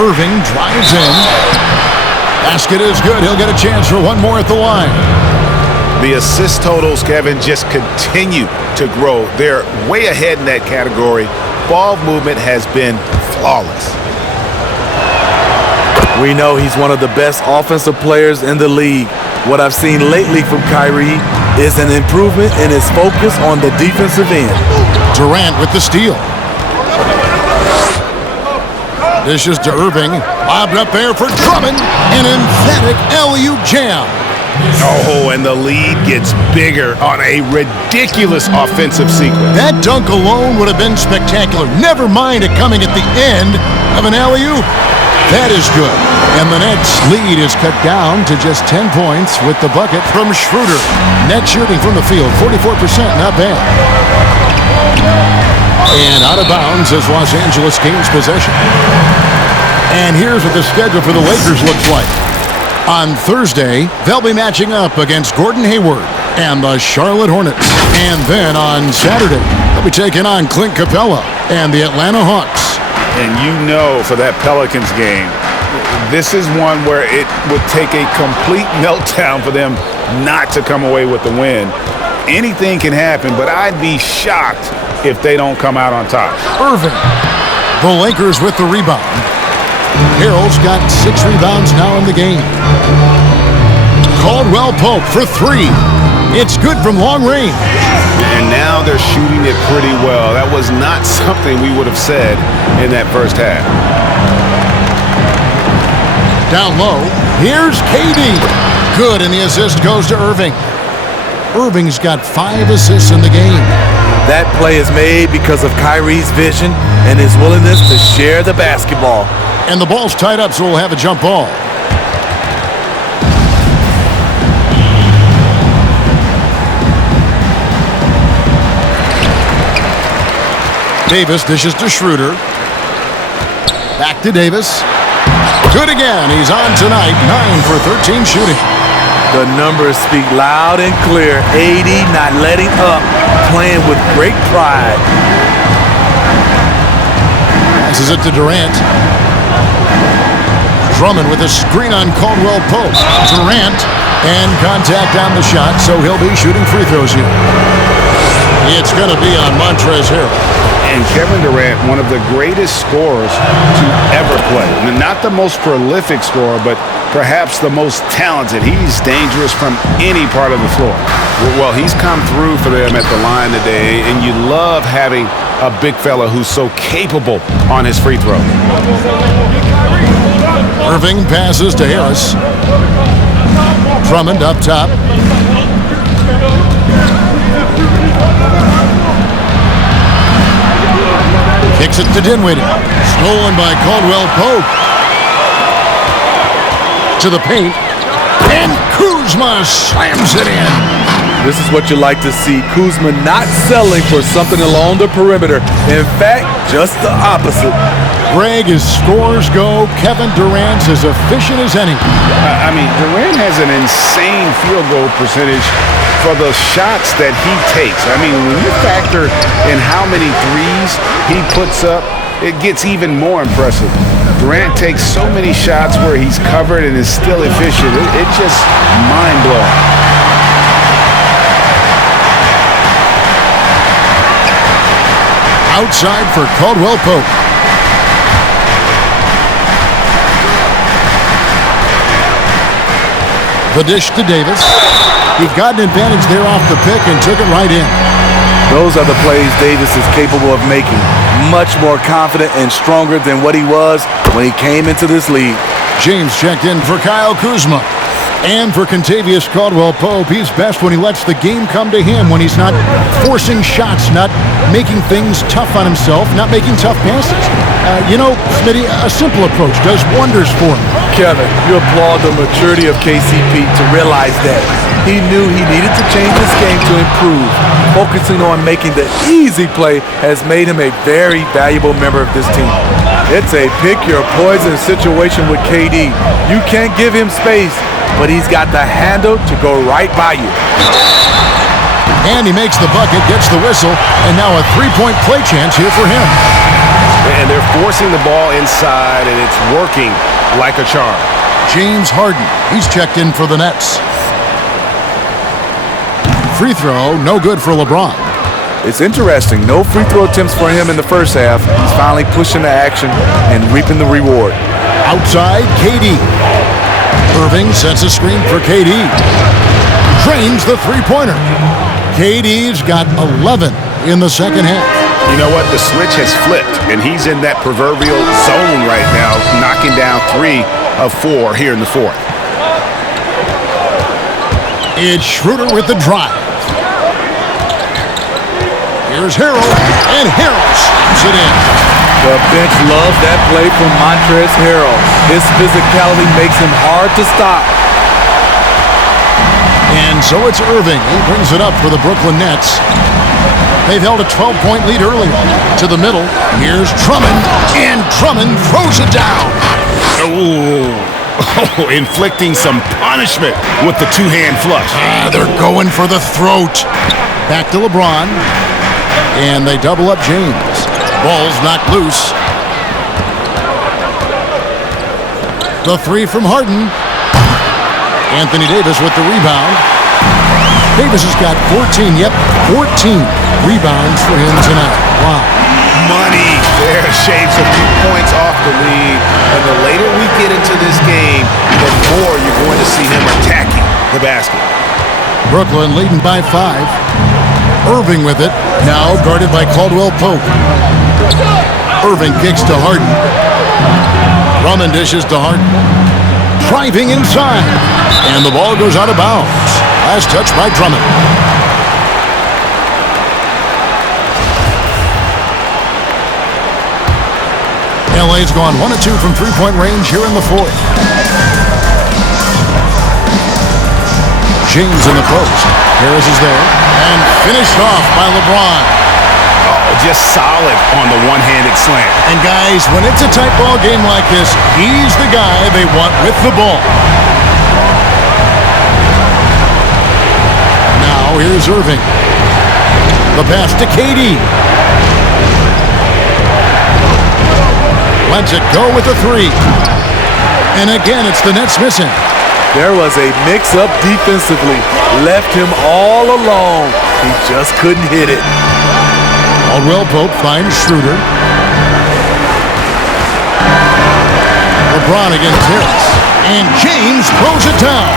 Irving drives in. Basket is good. He'll get a chance for one more at the line. The assist totals, Kevin, just continue to grow. They're way ahead in that category. Ball movement has been flawless. We know he's one of the best offensive players in the league. What I've seen lately from Kyrie is an improvement in his focus on the defensive end. Durant with the steal. Dishes to Irving. Lobbed up there for Drummond. An emphatic alley-oop jam. Oh, and the lead gets bigger on a ridiculous offensive sequence. That dunk alone would have been spectacular. Never mind it coming at the end of an alley-oop. That is good. And the Nets' lead is cut down to just 10 points with the bucket from Schroeder. Net shooting from the field, 44%, not bad. And out of bounds as Los Angeles gains possession. And here's what the schedule for the Lakers looks like. On Thursday, they'll be matching up against Gordon Hayward and the Charlotte Hornets. And then on Saturday, they'll be taking on Clint Capella and the Atlanta Hawks. And you know, for that Pelicans game, this is one where it would take a complete meltdown for them not to come away with the win. Anything can happen, but I'd be shocked if they don't come out on top. Irving, the Lakers with the rebound. Harrell's got 6 rebounds now in the game. Caldwell Pope for 3. It's good from long range. And now they're shooting it pretty well. That was not something we would have said in that first half. Down low, here's KD. Good, and the assist goes to Irving. Irving's got 5 assists in the game. That play is made because of Kyrie's vision and his willingness to share the basketball. And the ball's tied up, so we'll have a jump ball. Davis dishes to Schroeder. Back to Davis. Good again. He's on tonight. 9 for 13 shooting. The numbers speak loud and clear. 80 not letting up, playing with great pride. Passes it to Durant. Drummond with a screen on Caldwell Pope. Durant, and contact on the shot, so he'll be shooting free throws here. It's going to be on Montrezl Harrell. And Kevin Durant, one of the greatest scorers to ever play. Not the most prolific scorer, but perhaps the most talented. He's dangerous from any part of the floor. Well, he's come through for them at the line today, and you love having a big fella who's so capable on his free throw. Irving passes to Harris. Drummond up top. Kicks it to Dinwiddie. Stolen by Caldwell Pope. To the paint. And Kuzma slams it in. This is what you like to see. Kuzma not settling for something along the perimeter. In fact, just the opposite. Greg, as scores go, Kevin Durant's as efficient as any. I mean, Durant has an insane field goal percentage for the shots that he takes. I mean, when you factor in how many threes he puts up, it gets even more impressive. Durant takes so many shots where he's covered and is still efficient. It's just mind-blowing. Outside for Caldwell Pope. The dish to Davis. He got an advantage there off the pick and took it right in. Those are the plays Davis is capable of making. Much more confident and stronger than what he was when he came into this league. James checked in for Kyle Kuzma. And for Kentavious Caldwell-Pope, he's best when he lets the game come to him, when he's not forcing shots, not making things tough on himself, not making tough passes. Smitty, a simple approach does wonders for him. Kevin, you applaud the maturity of KCP to realize that. He knew he needed to change his game to improve. Focusing on making the easy play has made him a very valuable member of this team. It's a pick-your-poison situation with KD. You can't give him space, but he's got the handle to go right by you. And he makes the bucket, gets the whistle, and now a three-point play chance here for him. And they're forcing the ball inside, and it's working like a charm. James Harden, he's checked in for the Nets. Free throw, no good for LeBron. It's interesting. No free throw attempts for him in the first half. He's finally pushing the action and reaping the reward. Outside, KD. Irving sets a screen for KD. Drains the three-pointer. KD's got 11 in the second half. You know what? The switch has flipped, and he's in that proverbial zone right now, knocking down 3 of 4 here in the fourth. It's Schroeder with the drive. Here's Harrell, and Harrell slams it in. The bench loves that play from Montrezl Harrell. His physicality makes him hard to stop. And so it's Irving who brings it up for the Brooklyn Nets. They've held a 12-point lead earlier. To the middle, here's Drummond, and Drummond throws it down. Oh, inflicting some punishment with the two-hand flush. They're going for the throat. Back to LeBron, and they double up James. Ball's knocked loose. The three from Harden. Anthony Davis with the rebound. Davis has got 14 rebounds for him tonight. Wow. Money there shaves a few points off the lead. And the later we get into this game, the more you're going to see him attacking the basket. Brooklyn leading by 5. Irving with it, now guarded by Caldwell-Pope. Irving kicks to Harden. Drummond dishes to Harden. Driving inside. And the ball goes out of bounds. Last touch by Drummond. LA's gone 1 of 2 from three-point range here in the fourth. James in the post. Harris is there. And finished off by LeBron. Oh, just solid on the one-handed slam. And guys, when it's a tight ball game like this, he's the guy they want with the ball. Now here's Irving. The pass to KD. Lets it go with the three. And again, it's the Nets missing. There was a mix-up defensively. Left him all alone. He just couldn't hit it. Caldwell-Pope finds Schroeder. LeBron against Harris. And James throws it down.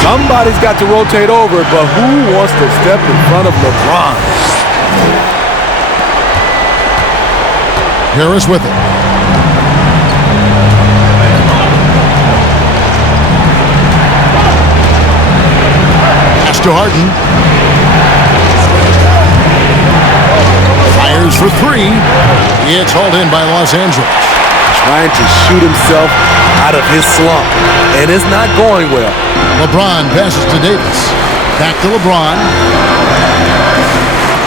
Somebody's got to rotate over, but who wants to step in front of LeBron? Harris with it. To Harden. Fires for 3. It's hauled in by Los Angeles. Trying to shoot himself out of his slump, and it's not going well. LeBron passes to Davis. Back to LeBron.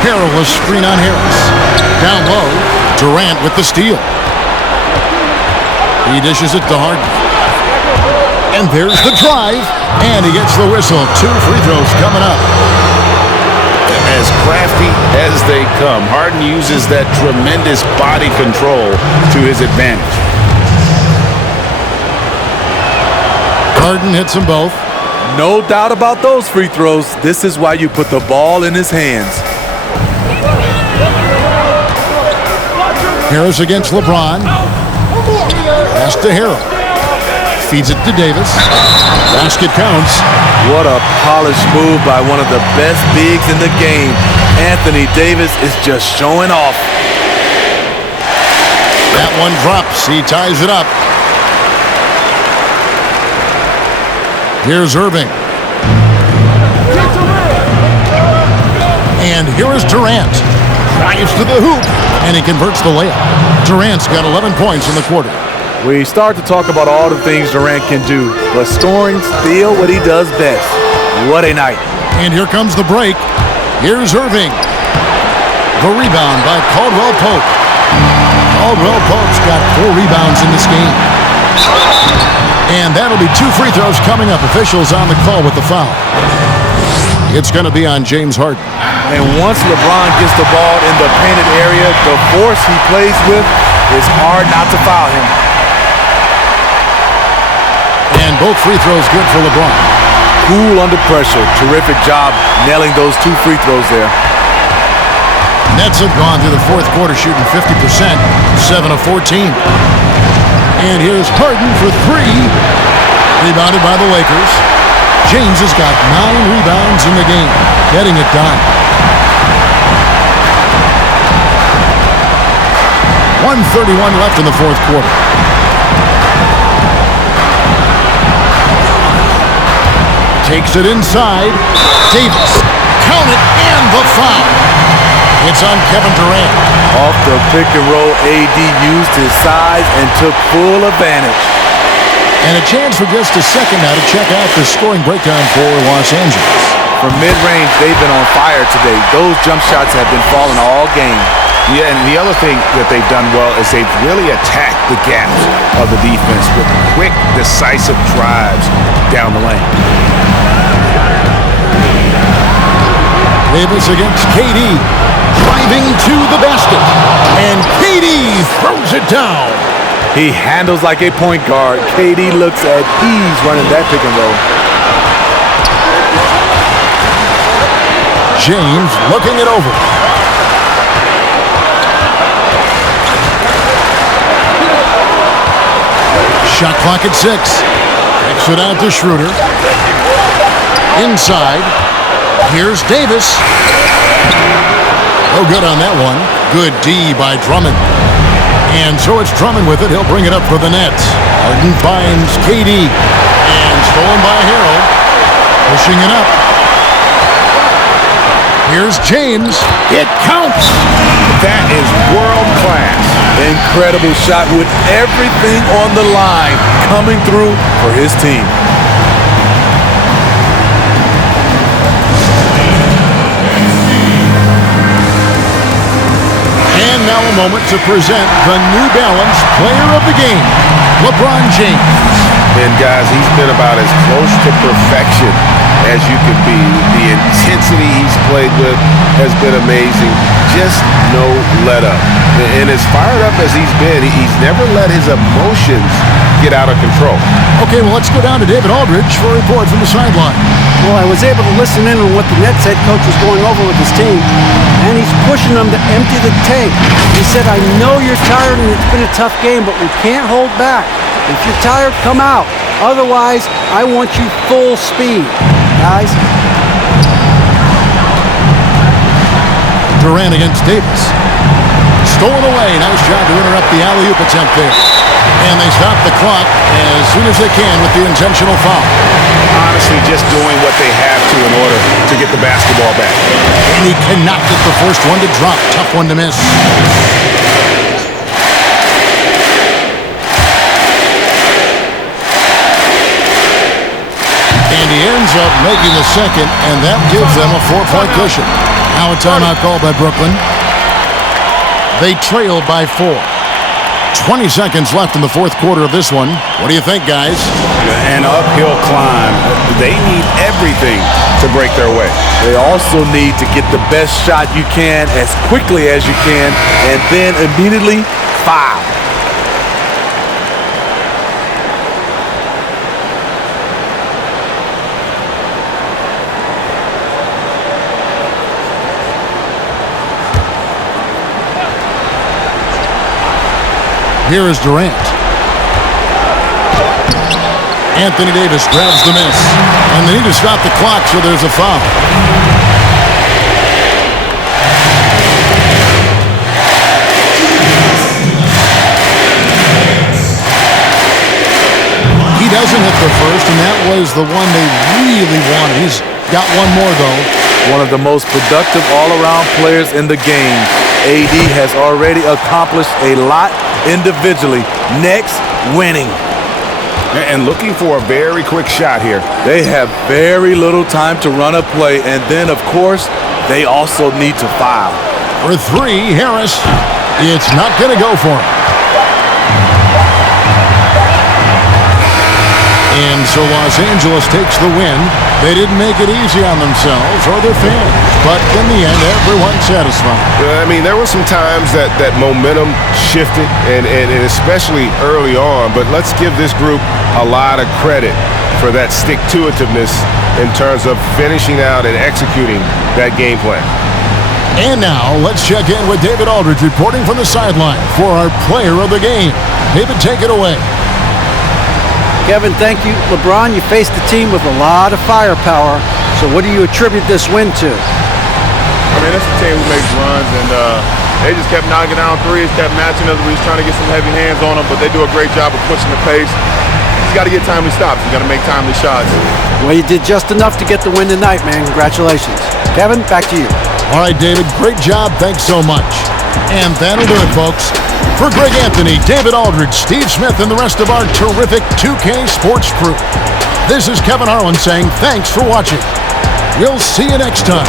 Perilous screen on Harris. Down low, Durant with the steal. He dishes it to Harden. And there's the drive. And he gets the whistle. 2 free throws coming up. As crafty as they come, Harden uses that tremendous body control to his advantage. Harden hits them both. No doubt about those free throws. This is why you put the ball in his hands. Harris against LeBron. Pass to Harrell. Feeds it to Davis. Basket counts. What a polished move by one of the best bigs in the game. Anthony Davis is just showing off. That one drops. He ties it up. Here's Irving. And here is Durant. Drives to the hoop, and he converts the layup. Durant's got 11 points in the quarter. We start to talk about all the things Durant can do, but scoring's still what he does best. What a night. And here comes the break. Here's Irving. The rebound by Caldwell Pope. Caldwell Pope's got 4 rebounds in this game. And that'll be 2 free throws coming up. Officials on the call with the foul. It's going to be on James Harden. And once LeBron gets the ball in the painted area, the force he plays with, it's hard not to foul him. And both free throws good for LeBron. Cool under pressure. Terrific job nailing those 2 free throws there. Nets have gone through the fourth quarter shooting 50%, 7 of 14. And here's Harden for 3. Rebounded by the Lakers. James has got 9 rebounds in the game, getting it done. 1:31 left in the fourth quarter. Takes it inside. Davis. Count it, and the foul. It's on Kevin Durant. Off the pick and roll, AD used his size and took full advantage. And a chance for just a second now to check out the scoring breakdown for Los Angeles. From mid-range, they've been on fire today. Those jump shots have been falling all game. Yeah, and the other thing that they've done well is they've really attacked the gaps of the defense with quick, decisive drives down the lane. Davis against KD, driving to the basket, and KD throws it down. He handles like a point guard. KD looks at ease running that pick and roll. James looking it over. Shot clock at 6. Kicks it out to Schroeder. Inside. Here's Davis. Oh, good on that one. Good D by Drummond. And so it's Drummond with it. He'll bring it up for the Nets. Harden finds KD. And stolen by Harrell. Pushing it up. Here's James. It counts. That is world class. Incredible shot with everything on the line coming through for his team. And now a moment to present the New Balance Player of the Game, LeBron James. And guys, he's been about as close to perfection as you could be. The intensity he's played with has been amazing. Just no let up. And as fired up as he's been, he's never let his emotions get out of control. Okay, well, let's go down to David Aldridge for a report from the sideline. Well, I was able to listen in on what the Nets head coach was going over with his team, and he's pushing them to empty the tank. He said, I know you're tired and it's been a tough game, but we can't hold back. If you're tired, come out. Otherwise, I want you full speed, guys. Durant against Davis. Stolen away. Nice job to interrupt the alley-oop attempt there. And they stop the clock as soon as they can with the intentional foul. Honestly, just doing what they have to in order to get the basketball back. And he cannot get the first one to drop. Tough one to miss. And he ends up making the second, and that gives them a 4-point cushion. Now a timeout called by Brooklyn. They trail by 4. 20 seconds left in the fourth quarter of this one. What do you think, guys? An uphill climb. They need everything to break their way. They also need to get the best shot you can as quickly as you can, and then immediately foul. Here is Durant. Anthony Davis grabs the miss. And they need to stop the clock, so there's a foul. He doesn't hit the first, and that plays the one they really wanted. He's got one more, though. One of the most productive all-around players in the game. AD has already accomplished a lot individually. Next, winning. And looking for a very quick shot here. They have very little time to run a play, and then, of course, they also need to foul. For three, Harris. It's not going to go for him. And so Los Angeles takes the win. They didn't make it easy on themselves or their fans, but in the end, everyone's satisfied. I mean, there were some times that momentum shifted, and especially early on, but let's give this group a lot of credit for that stick-to-itiveness in terms of finishing out and executing that game plan. And now, let's check in with David Aldridge reporting from the sideline for our player of the game. David, take it away. Kevin, thank you. LeBron, you faced the team with a lot of firepower. So what do you attribute this win to? I mean, it's a team who makes runs, and they just kept knocking down threes, kept matching us. We was trying to get some heavy hands on them, but they do a great job of pushing the pace. He's got to get timely stops. He's got to make timely shots. Well, you did just enough to get the win tonight, man. Congratulations. Kevin, back to you. All right, David, great job. Thanks so much. And that'll do it, folks. For Greg Anthony, David Aldridge, Steve Smith, and the rest of our terrific 2K Sports crew, this is Kevin Harlan saying thanks for watching. We'll see you next time.